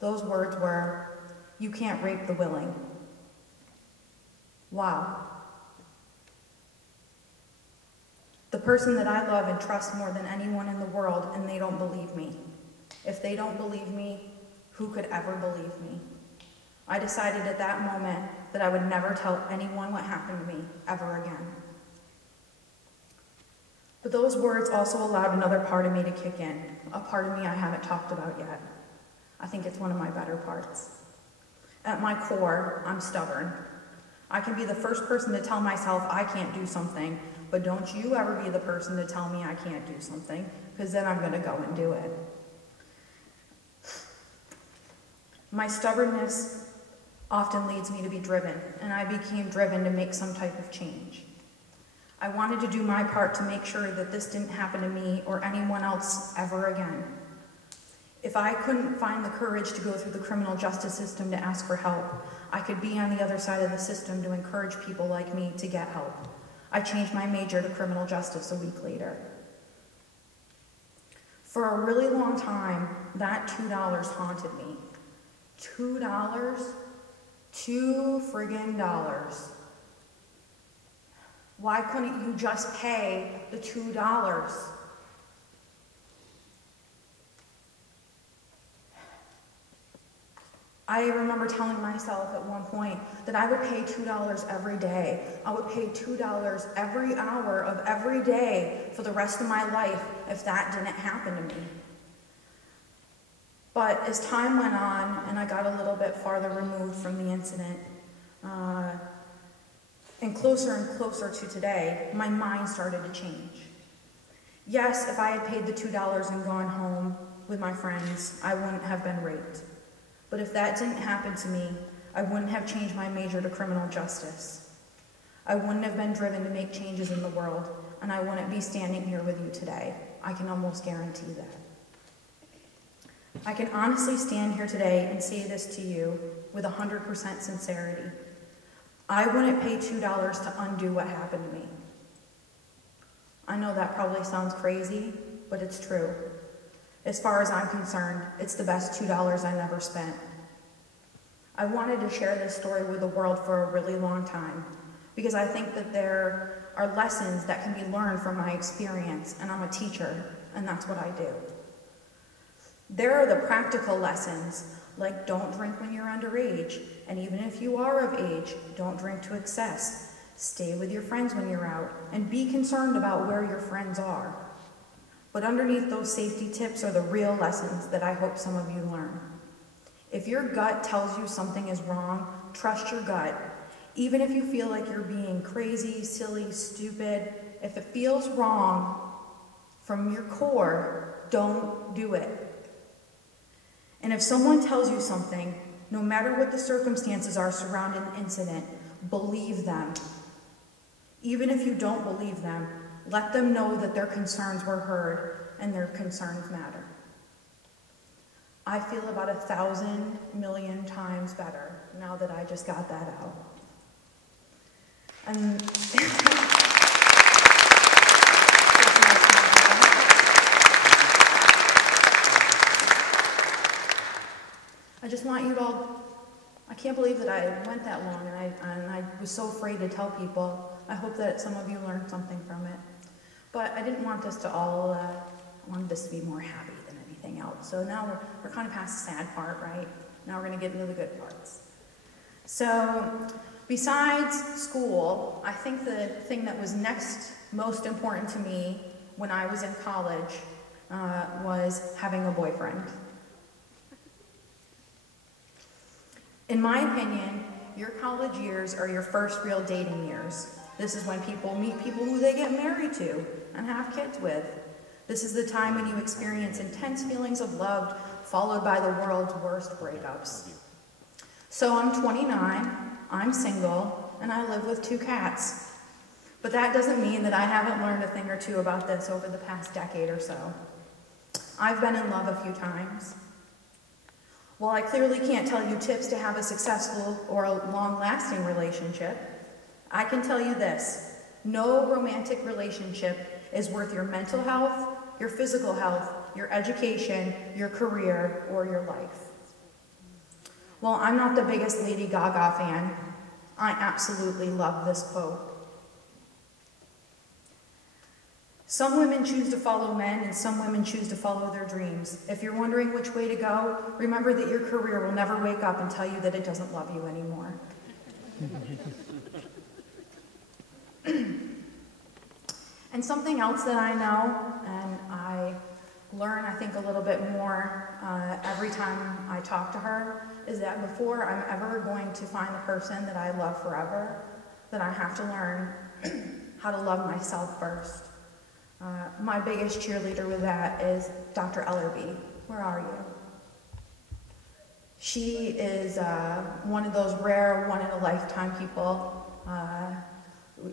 Those words were, "You can't rape the willing." Wow. The person that I love and trust more than anyone in the world, and they don't believe me. If they don't believe me, who could ever believe me? I decided at that moment that I would never tell anyone what happened to me ever again. But those words also allowed another part of me to kick in, a part of me I haven't talked about yet. I think it's one of my better parts. At my core, I'm stubborn. I can be the first person to tell myself I can't do something, but don't you ever be the person to tell me I can't do something, because then I'm going to go and do it. My stubbornness often leads me to be driven, and I became driven to make some type of change. I wanted to do my part to make sure that this didn't happen to me or anyone else ever again. If I couldn't find the courage to go through the criminal justice system to ask for help, I could be on the other side of the system to encourage people like me to get help. I changed my major to criminal justice a week later. For a really long time, that $2 haunted me. $2? $2 friggin' dollars. Why couldn't you just pay the $2? I remember telling myself at one point that I would pay $2 every day. I would pay $2 every hour of every day for the rest of my life if that didn't happen to me. But as time went on and I got a little bit farther removed from the incident, and closer to today, my mind started to change. Yes, if I had paid the $2 and gone home with my friends, I wouldn't have been raped. But if that didn't happen to me, I wouldn't have changed my major to criminal justice. I wouldn't have been driven to make changes in the world, and I wouldn't be standing here with you today. I can almost guarantee that. I can honestly stand here today and say this to you with 100% sincerity. I wouldn't pay $2 to undo what happened to me. I know that probably sounds crazy, but it's true. As far as I'm concerned, it's the best $2 I never spent. I wanted to share this story with the world for a really long time because I think that there are lessons that can be learned from my experience, and I'm a teacher, and that's what I do. There are the practical lessons, like don't drink when you're underage, and even if you are of age, don't drink to excess. Stay with your friends when you're out, and be concerned about where your friends are. But underneath those safety tips are the real lessons that I hope some of you learn. If your gut tells you something is wrong, trust your gut. Even if you feel like you're being crazy, silly, stupid, if it feels wrong from your core, don't do it. And if someone tells you something, no matter what the circumstances are surrounding the incident, believe them. Even if you don't believe them, let them know that their concerns were heard and their concerns matter. I feel about 1,000 million times better now that I just got that out. And I just want you to all, I can't believe that I went that long and I was so afraid to tell people. I hope that some of you learned something from it. But I didn't want this to all, I wanted this to be more happy than anything else. So now we're kind of past the sad part, right? Now we're going to get into the good parts. So besides school, I think the thing that was next most important to me when I was in college was having a boyfriend. In my opinion, your college years are your first real dating years. This is when people meet people who they get married to and have kids with. This is the time when you experience intense feelings of love, followed by the world's worst breakups. So I'm 29, I'm single, and I live with 2 cats. But that doesn't mean that I haven't learned a thing or two about this over the past decade or so. I've been in love a few times. While I clearly can't tell you tips to have a successful or a long-lasting relationship, I can tell you this: no romantic relationship is worth your mental health, your physical health, your education, your career, or your life. While I'm not the biggest Lady Gaga fan, I absolutely love this quote. Some women choose to follow men, and some women choose to follow their dreams. If you're wondering which way to go, remember that your career will never wake up and tell you that it doesn't love you anymore. And something else that I know, and I learn, I think, a little bit more every time I talk to her, is that before I'm ever going to find the person that I love forever, that I have to learn how to love myself first. My biggest cheerleader with that is Dr. Ellerby. Where are you? She is one of those rare, one-in-a-lifetime people.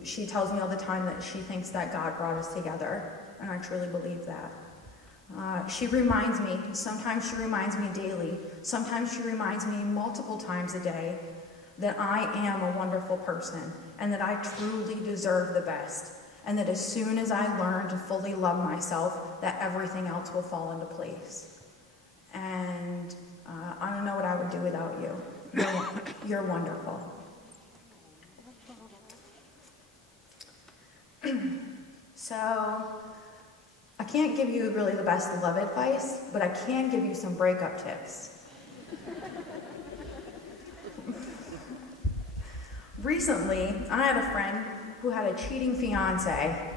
She tells me all the time that she thinks that God brought us together, and I truly believe that. She reminds me, sometimes she reminds me daily, sometimes she reminds me multiple times a day that I am a wonderful person and that I truly deserve the best, and that as soon as I learn to fully love myself, that everything else will fall into place. And I don't know what I would do without you. You're wonderful. So, I can't give you really the best love advice, but I can give you some breakup tips. Recently, I had a friend who had a cheating fiance,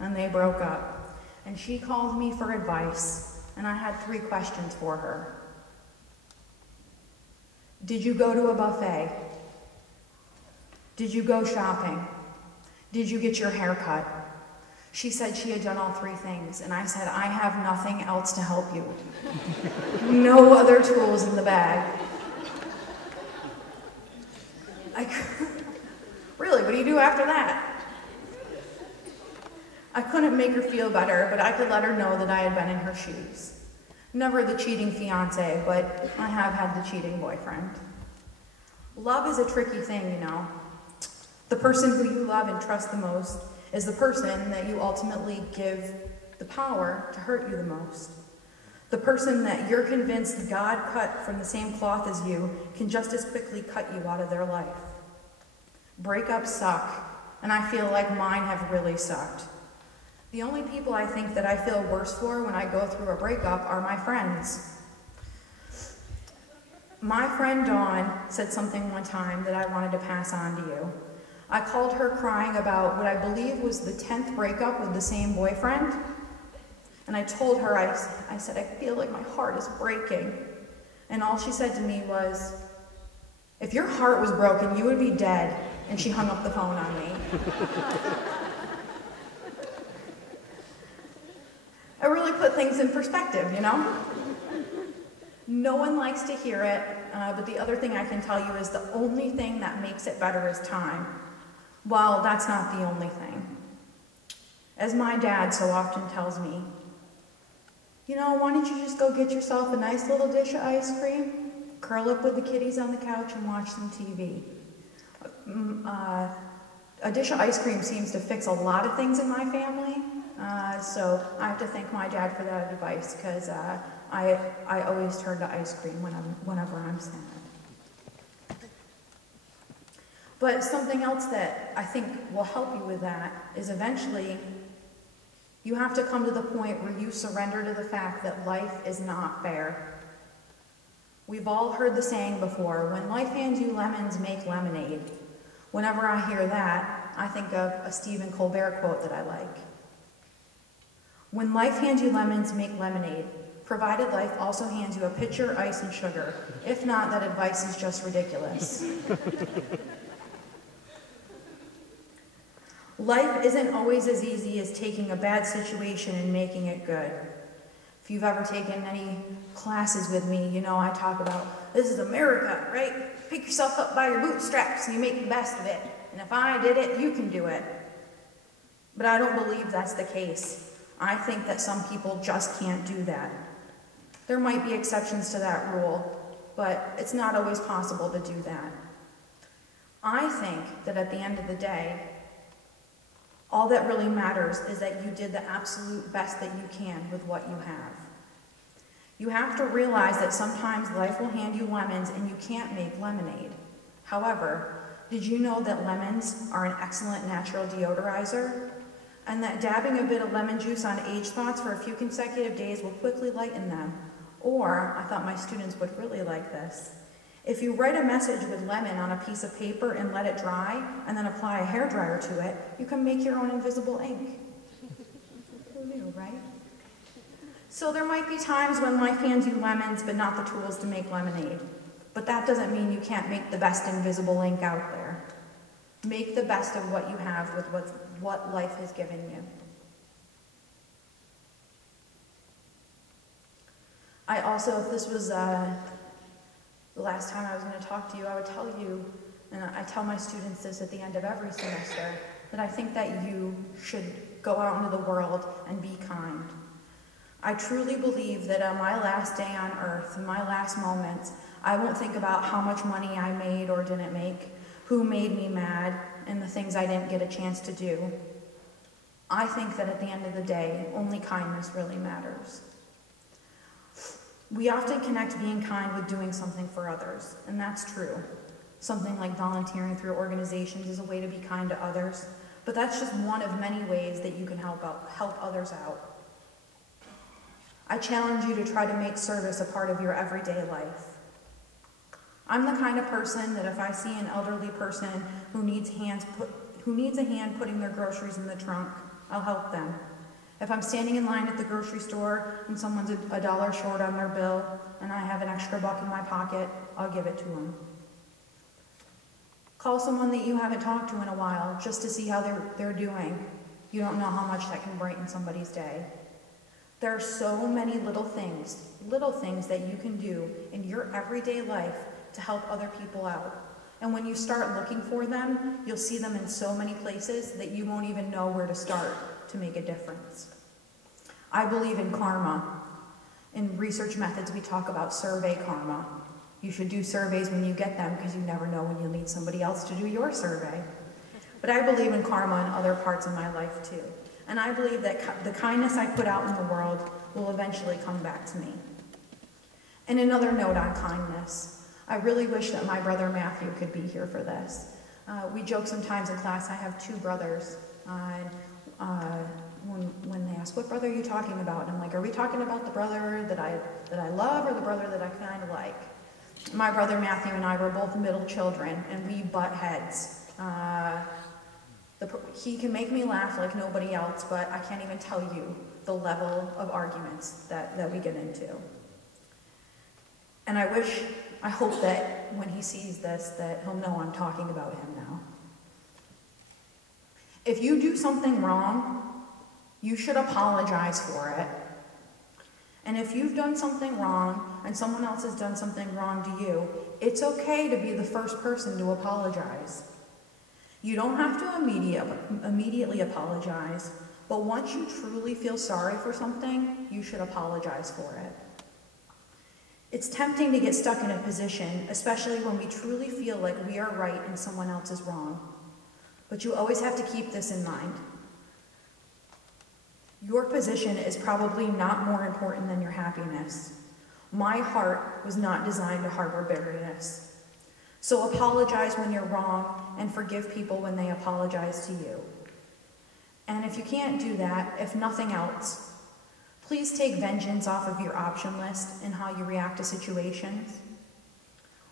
and they broke up. And she called me for advice, and I had 3 questions for her. Did you go to a buffet? Did you go shopping? Did you get your hair cut? She said she had done all 3 things, and I said, I have nothing else to help you. No other tools in the bag. Really, what do you do after that? I couldn't make her feel better, but I could let her know that I had been in her shoes. Never the cheating fiance, but I have had the cheating boyfriend. Love is a tricky thing, you know. The person who you love and trust the most is the person that you ultimately give the power to hurt you the most. The person that you're convinced God cut from the same cloth as you can just as quickly cut you out of their life. Breakups suck, and I feel like mine have really sucked. The only people I think that I feel worse for when I go through a breakup are my friends. My friend Dawn said something one time that I wanted to pass on to you. I called her crying about what I believe was the 10th breakup with the same boyfriend. And I told her, I said, I feel like my heart is breaking. And all she said to me was, if your heart was broken, you would be dead. And she hung up the phone on me. I really put things in perspective, you know? No one likes to hear it, but the other thing I can tell you is the only thing that makes it better is time. Well, that's not the only thing. As my dad so often tells me, you know, why don't you just go get yourself a nice little dish of ice cream, curl up with the kiddies on the couch and watch some TV. A dish of ice cream seems to fix a lot of things in my family, so I have to thank my dad for that advice, because I always turn to ice cream whenever I'm sad. But something else that I think will help you with that is eventually you have to come to the point where you surrender to the fact that life is not fair. We've all heard the saying before, when life hands you lemons, make lemonade. Whenever I hear that, I think of a Stephen Colbert quote that I like. When life hands you lemons, make lemonade, provided life also hands you a pitcher, ice, and sugar. If not, that advice is just ridiculous. Life isn't always as easy as taking a bad situation and making it good. If you've ever taken any classes with me, you know I talk about, this is America, right? Pick yourself up by your bootstraps and you make the best of it. And if I did it, you can do it. But I don't believe that's the case. I think that some people just can't do that. There might be exceptions to that rule, but it's not always possible to do that. I think that at the end of the day, all that really matters is that you did the absolute best that you can with what you have. You have to realize that sometimes life will hand you lemons and you can't make lemonade. However, did you know that lemons are an excellent natural deodorizer? And that dabbing a bit of lemon juice on age spots for a few consecutive days will quickly lighten them. Or, I thought my students would really like this, if you write a message with lemon on a piece of paper and let it dry, and then apply a hairdryer to it, you can make your own invisible ink. Who knew, right? So there might be times when life hands you lemons, but not the tools to make lemonade. But that doesn't mean you can't make the best invisible ink out there. Make the best of what you have with what life has given you. I also, if this was the last time I was going to talk to you, I would tell you, and I tell my students this at the end of every semester, that I think that you should go out into the world and be kind. I truly believe that on my last day on earth, in my last moments, I won't think about how much money I made or didn't make, who made me mad, and the things I didn't get a chance to do. I think that at the end of the day, only kindness really matters. We often connect being kind with doing something for others, and that's true. Something like volunteering through organizations is a way to be kind to others, but that's just one of many ways that you can help others out. I challenge you to try to make service a part of your everyday life. I'm the kind of person that if I see an elderly person who needs a hand putting their groceries in the trunk, I'll help them. If I'm standing in line at the grocery store and someone's $1 short on their bill and I have an extra buck in my pocket, I'll give it to them. Call someone that you haven't talked to in a while just to see how they're doing. You don't know how much that can brighten somebody's day. There are so many little things that you can do in your everyday life to help other people out. And when you start looking for them, you'll see them in so many places that you won't even know where to start to make a difference. I believe in karma. In research methods, we talk about survey karma. You should do surveys when you get them because you never know when you'll need somebody else to do your survey. But I believe in karma in other parts of my life too. And I believe that the kindness I put out in the world will eventually come back to me. And another note on kindness. I really wish that my brother Matthew could be here for this. We joke sometimes in class, I have two brothers. When they ask, what brother are you talking about? And I'm like, are we talking about the brother that I love or the brother that I kind of like? My brother Matthew and I were both middle children, and we butt heads. He can make me laugh like nobody else, but I can't even tell you the level of arguments that we get into. And I hope that when he sees this, that he'll know I'm talking about him now. If you do something wrong, you should apologize for it. And if you've done something wrong and someone else has done something wrong to you, it's okay to be the first person to apologize. You don't have to immediately apologize, but once you truly feel sorry for something, you should apologize for it. It's tempting to get stuck in a position, especially when we truly feel like we are right and someone else is wrong. But you always have to keep this in mind. Your position is probably not more important than your happiness. My heart was not designed to harbor bitterness. So apologize when you're wrong and forgive people when they apologize to you. And if you can't do that, if nothing else, please take vengeance off of your option list in how you react to situations.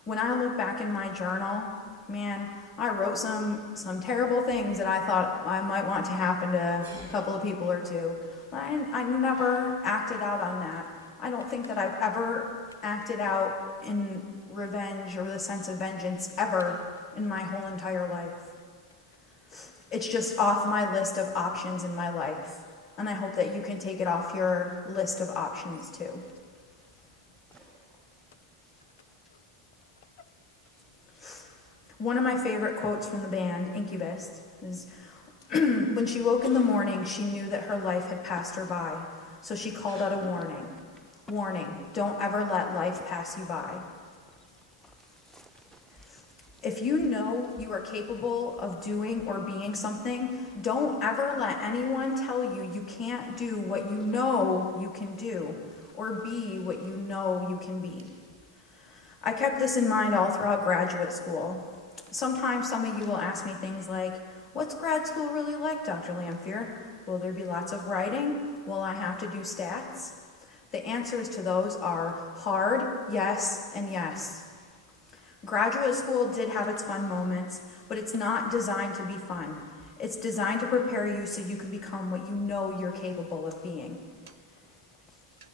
When I look back in my journal, man, I wrote some terrible things that I thought I might want to happen to a couple of people or two. But I never acted out on that. I don't think that I've ever acted out in revenge or with a sense of vengeance ever in my whole entire life. It's just off my list of options in my life. And I hope that you can take it off your list of options too. One of my favorite quotes from the band, Incubus, is, when she woke in the morning, she knew that her life had passed her by, so she called out a warning. Warning, don't ever let life pass you by. If you know you are capable of doing or being something, don't ever let anyone tell you you can't do what you know you can do, or be what you know you can be. I kept this in mind all throughout graduate school. Sometimes some of you will ask me things like, what's grad school really like, Dr. Lamphere? Will there be lots of writing? Will I have to do stats? The answers to those are hard, yes, and yes. Graduate school did have its fun moments, but it's not designed to be fun. It's designed to prepare you so you can become what you know you're capable of being.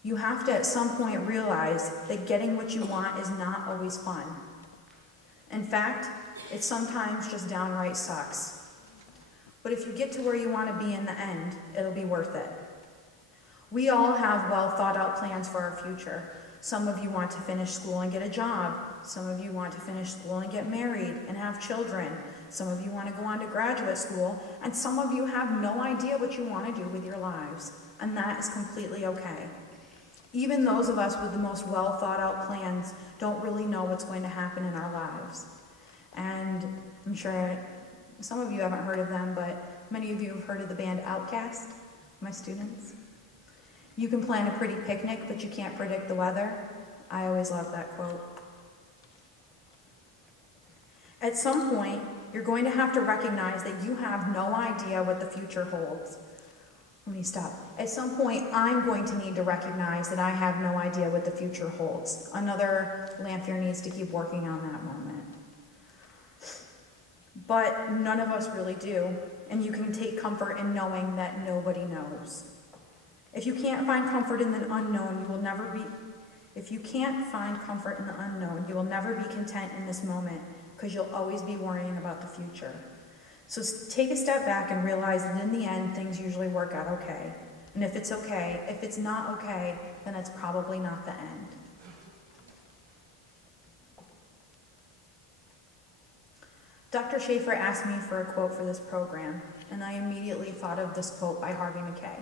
You have to at some point realize that getting what you want is not always fun. In fact, it sometimes just downright sucks. But if you get to where you want to be in the end, it'll be worth it. We all have well thought out plans for our future. Some of you want to finish school and get a job. Some of you want to finish school and get married and have children. Some of you want to go on to graduate school, and some of you have no idea what you want to do with your lives, and that is completely okay. Even those of us with the most well thought out plans don't really know what's going to happen in our lives. And I'm sure some of you haven't heard of them, but many of you have heard of the band Outkast, my students. You can plan a pretty picnic, but you can't predict the weather. I always love that quote. At some point, you're going to have to recognize that you have no idea what the future holds. Let me stop. At some point, I'm going to need to recognize that I have no idea what the future holds. Another Lamphere needs to keep working on that moment. But none of us really do, and you can take comfort in knowing that nobody knows. If you can't find comfort in the unknown, you will never be content in this moment, because you'll always be worrying about the future. So take a step back and realize that in the end, things usually work out okay. And if it's okay, if it's not okay, then it's probably not the end. Dr. Schaefer asked me for a quote for this program, and I immediately thought of this quote by Harvey Mackay.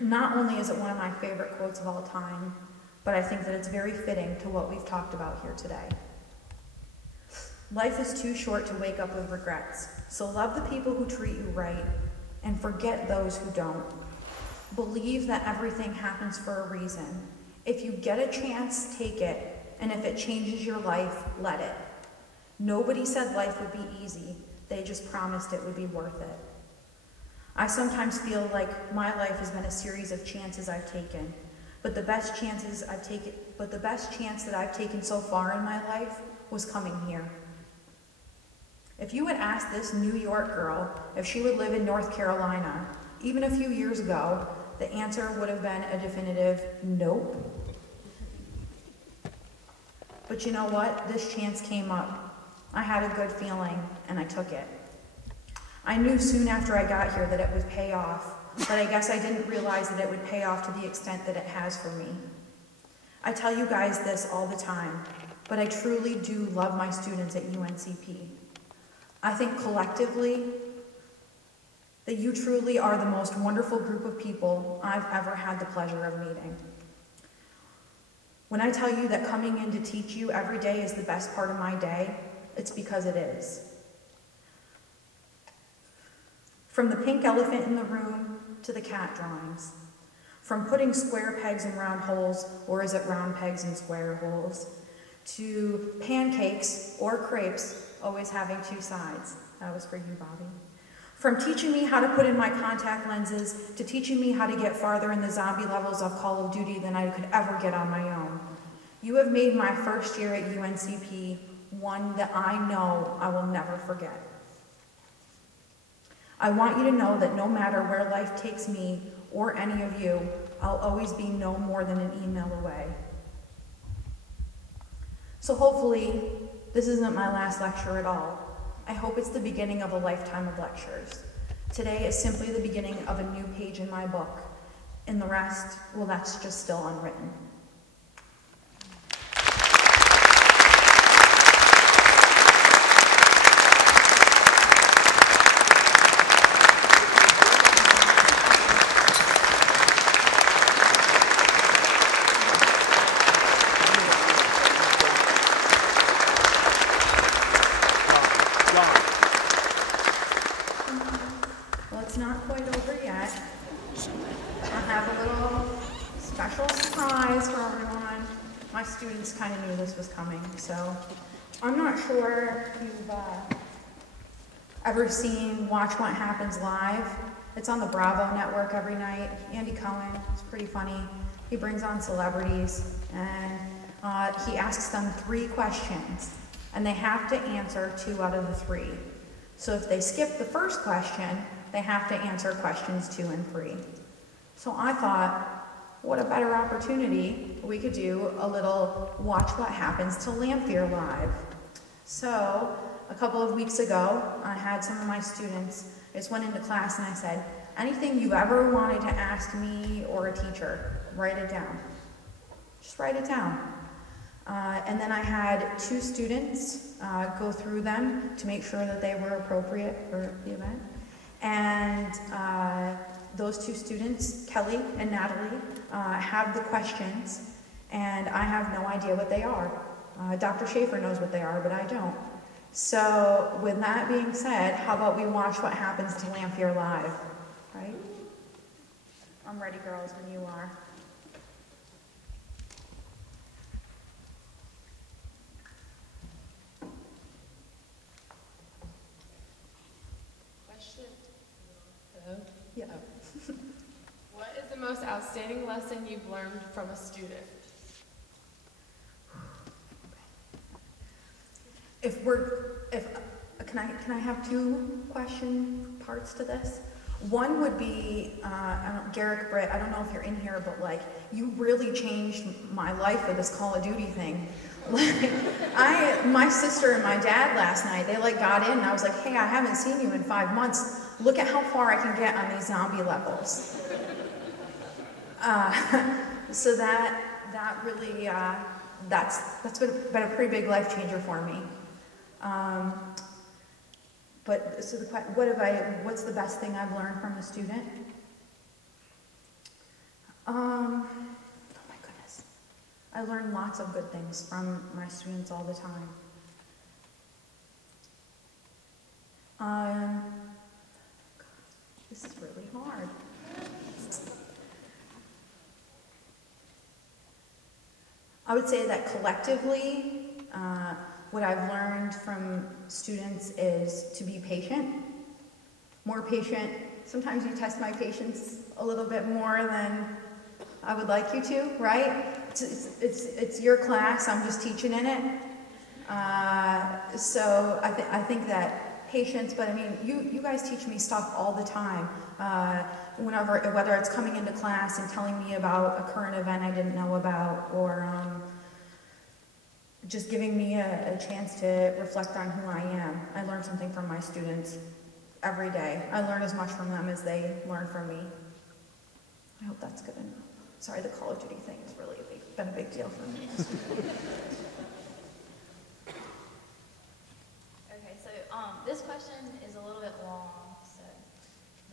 Not only is it one of my favorite quotes of all time, but I think that it's very fitting to what we've talked about here today. Life is too short to wake up with regrets, so love the people who treat you right and forget those who don't. Believe that everything happens for a reason. If you get a chance, take it, and if it changes your life, let it. Nobody said life would be easy, they just promised it would be worth it. I sometimes feel like my life has been a series of chances I've taken, but the best chance that I've taken so far in my life was coming here. If you had asked this New York girl if she would live in North Carolina, even a few years ago, the answer would have been a definitive nope. But you know what? This chance came up. I had a good feeling, and I took it. I knew soon after I got here that it would pay off, but I guess I didn't realize that it would pay off to the extent that it has for me. I tell you guys this all the time, but I truly do love my students at UNCP. I think collectively that you truly are the most wonderful group of people I've ever had the pleasure of meeting. When I tell you that coming in to teach you every day is the best part of my day, it's because it is. From the pink elephant in the room to the cat drawings, from putting square pegs in round holes, or is it round pegs in square holes, to pancakes or crepes always having two sides. That was for you, Bobby. From teaching me how to put in my contact lenses to teaching me how to get farther in the zombie levels of Call of Duty than I could ever get on my own. You have made my first year at UNCP one that I know I will never forget. I want you to know that no matter where life takes me or any of you, I'll always be no more than an email away. So hopefully, this isn't my last lecture at all. I hope it's the beginning of a lifetime of lectures. Today is simply the beginning of a new page in my book, and the rest, well, that's just still unwritten. Well, it's not quite over yet. I have a little students kind of knew this was coming. So I'm not sure if you've ever seen Watch What Happens Live. It's on the Bravo network every night. Andy Cohen, it's pretty funny. He brings on celebrities and he asks them 3 questions and they have to answer 2 out of the 3. So if they skip the first question, they have to answer questions 2 and 3. So I thought, what a better opportunity. We could do a little Watch What Happens to Lamphere Live. So a couple of weeks ago, I had some of my students, I just went into class and I said, anything you've ever wanted to ask me or a teacher, write it down. Just write it down. And then I had 2 students go through them to make sure that they were appropriate for the event. And those 2 students, Kelly and Natalie, have the questions, and I have no idea what they are. Dr. Schaefer knows what they are, but I don't. So with that being said, how about we watch what happens to Lamphere Live, right? I'm ready, girls, when you are. Question. Hello? Yeah. What is the most outstanding lesson you've learned from a student? Can I have 2 question parts to this? One would be, Garrick Britt, I don't know if you're in here, but like, you really changed my life with this Call of Duty thing. Like, my sister and my dad last night, they like got in and I was like, hey, I haven't seen you in 5 months. Look at how far I can get on these zombie levels. So that really, that's been a pretty big life changer for me. But so what's the best thing I've learned from a student? Oh my goodness. I learn lots of good things from my students all the time. This is really hard. I would say that collectively, what I've learned from students is to be patient, more patient. Sometimes you test my patience a little bit more than I would like you to, right? It's your class, I'm just teaching in it. So I think that patience, but I mean, you guys teach me stuff all the time. Whether it's coming into class and telling me about a current event I didn't know about, or just giving me a chance to reflect on who I am. I learn something from my students every day. I learn as much from them as they learn from me. I hope that's good enough. Sorry, the Call of Duty thing has really been a big deal for me. Okay, so this question is a little bit long,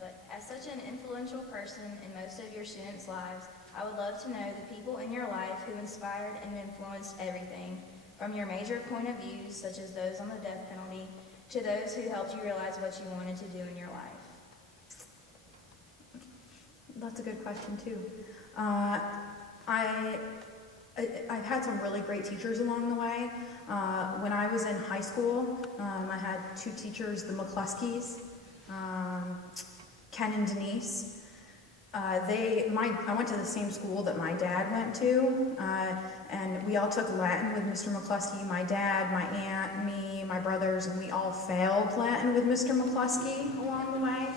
but as such an influential person in most of your students' lives, I would love to know the people in your life who inspired and influenced everything, from your major point of views, such as those on the death penalty, to those who helped you realize what you wanted to do in your life. That's a good question, too. I've had some really great teachers along the way. When I was in high school, I had 2 teachers, the McCluskeys, Ken and Denise. I went to the same school that my dad went to, and we all took Latin with Mr. McCluskey, my dad, my aunt, me, my brothers, and we all failed Latin with Mr. McCluskey along the way.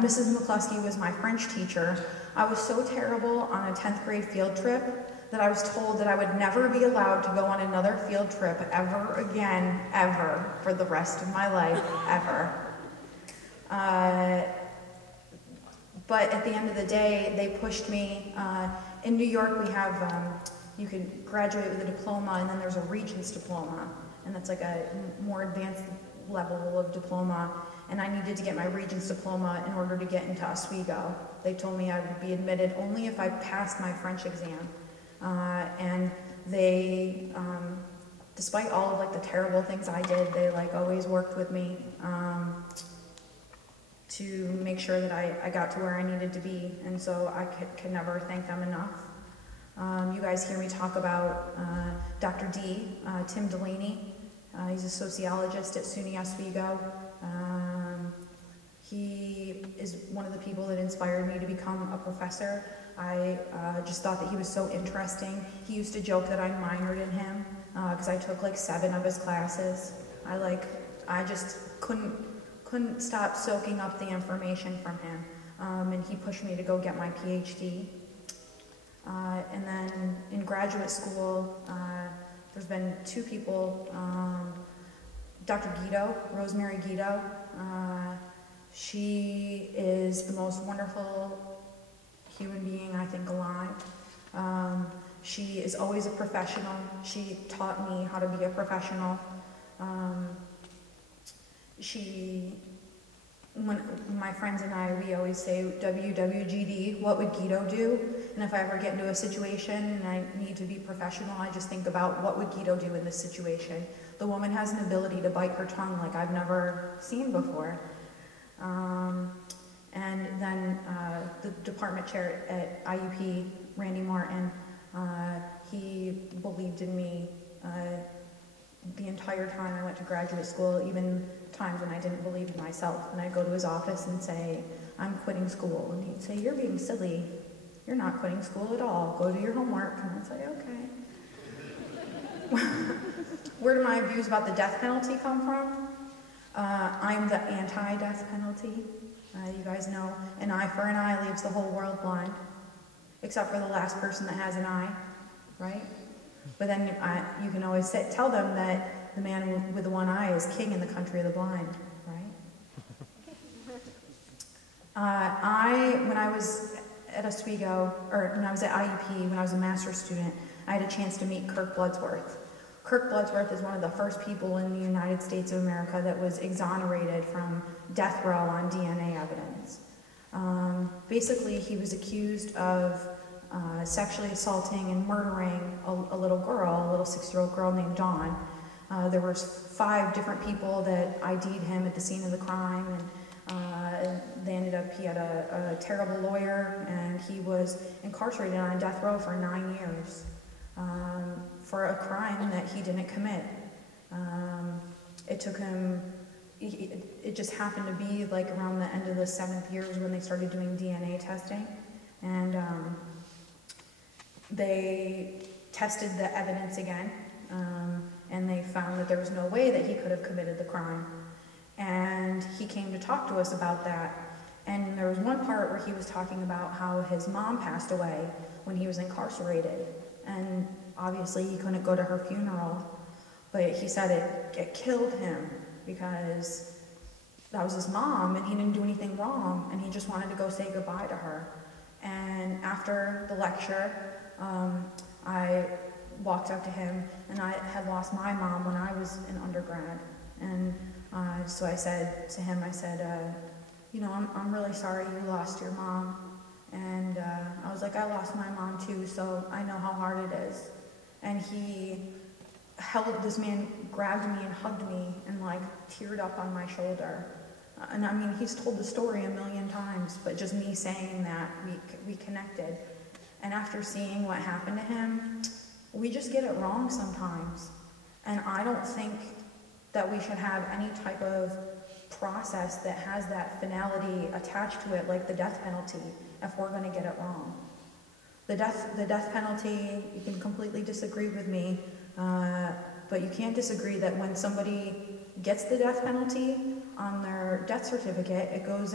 Mrs. McCluskey was my French teacher. I was so terrible on a 10th grade field trip that I was told that I would never be allowed to go on another field trip ever again, ever, for the rest of my life, ever. But at the end of the day, they pushed me. In New York, we have, you can graduate with a diploma, and then there's a Regents diploma, and that's like a more advanced level of diploma, and I needed to get my Regents diploma in order to get into Oswego. They told me I would be admitted only if I passed my French exam. And they, despite all of like the terrible things I did, they like always worked with me to make sure that I got to where I needed to be, and so I could never thank them enough. You guys hear me talk about Dr. D, Tim Delaney. He's a sociologist at SUNY Oswego. He is one of the people that inspired me to become a professor. I just thought that he was so interesting. He used to joke that I minored in him because I took like 7 of his classes. I just couldn't stop soaking up the information from him. And he pushed me to go get my PhD. And then in graduate school, there's been 2 people, Dr. Guido, Rosemary Guido. She is the most wonderful human being I think alive. She is always a professional. She taught me how to be a professional. When my friends and I, we always say WWGD, what would Guido do? And if I ever get into a situation and I need to be professional, I just think about what would Guido do in this situation. The woman has an ability to bite her tongue like I've never seen before. And then the department chair at IUP, Randy Martin, he believed in me the entire time I went to graduate school, even times when I didn't believe in myself. And I'd go to his office and say, I'm quitting school. And he'd say, you're being silly. You're not quitting school at all. Go do your homework. And I'd say, okay. Where do my views about the death penalty come from? I'm the anti-death penalty. You guys know, an eye for an eye leaves the whole world blind, except for the last person that has an eye, right? But then you can always tell them that the man with the one eye is king in the country of the blind, right? When I was at Oswego, or when I was at IUP, when I was a master's student, I had a chance to meet Kirk Bloodsworth. Kirk Bloodsworth is one of the first people in the United States of America that was exonerated from death row on DNA evidence. Basically, he was accused of sexually assaulting and murdering a little girl, a little 6-year-old girl named Dawn. There were 5 different people that ID'd him at the scene of the crime, and he had a terrible lawyer, and he was incarcerated on death row for 9 years. For a crime that he didn't commit. It took him, it just happened to be like around the end of the 7th year when they started doing DNA testing. And they tested the evidence again, and they found that there was no way that he could have committed the crime. And he came to talk to us about that. And there was one part where he was talking about how his mom passed away when he was incarcerated. And obviously he couldn't go to her funeral, but he said it killed him because that was his mom and he didn't do anything wrong and he just wanted to go say goodbye to her. And after the lecture, I walked up to him, and I had lost my mom when I was in undergrad. And so I said to him, you know, I'm really sorry you lost your mom. And I was like, I lost my mom too, so I know how hard it is. And this man grabbed me and hugged me and like teared up on my shoulder. And I mean, he's told the story a million times, but just me saying that, we connected. And after seeing what happened to him, we just get it wrong sometimes. And I don't think that we should have any type of process that has that finality attached to it, like the death penalty, if we're going to get it wrong. The death penalty, you can completely disagree with me, but you can't disagree that when somebody gets the death penalty on their death certificate, it goes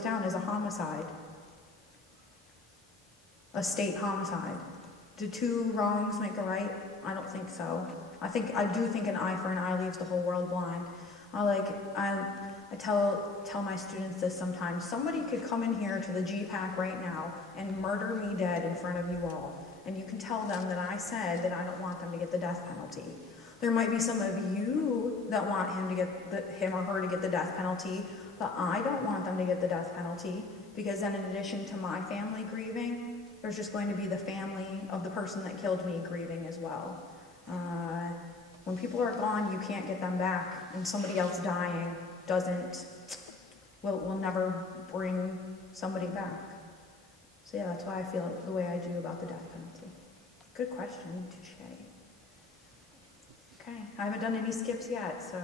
down as a homicide, a state homicide. Do 2 wrongs make a right? I don't think so. I do think an eye for an eye leaves the whole world blind. I tell my students this sometimes. Somebody could come in here to the GPAC right now and murder me dead in front of you all. And you can tell them that I said that I don't want them to get the death penalty. There might be some of you that want him or her to get the death penalty, but I don't want them to get the death penalty, because then in addition to my family grieving, there's just going to be the family of the person that killed me grieving as well. When people are gone, you can't get them back, and somebody else dying will never bring somebody back. So yeah, that's why I feel the way I do about the death penalty. Good question, touche. Okay, I haven't done any skips yet, so.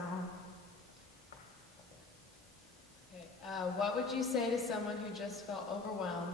Okay. What would you say to someone who just felt overwhelmed